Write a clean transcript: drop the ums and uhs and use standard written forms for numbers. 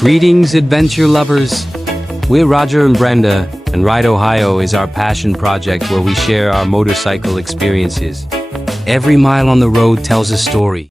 Greetings, adventure lovers. We're Roger and Brenda, and Ride Ohio is our passion project where we share our motorcycle experiences. Every mile on the road tells a story.